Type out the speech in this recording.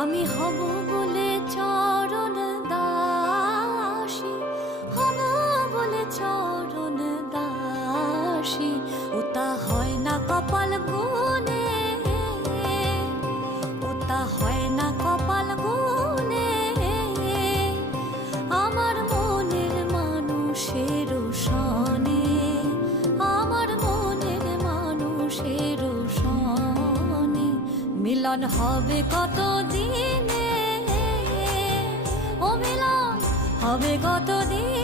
আমি হব বলে চরণ দাসী, হব বলে চরণ দাসী, ওটা হয় না কপাল গুনে, ওটা হয় না কপাল গুনে। আমার মনের মানুষের সনে, আমার মনের মানুষের সনে মিলন হবে কত দিনে, ও মিলন হবে কত দিন।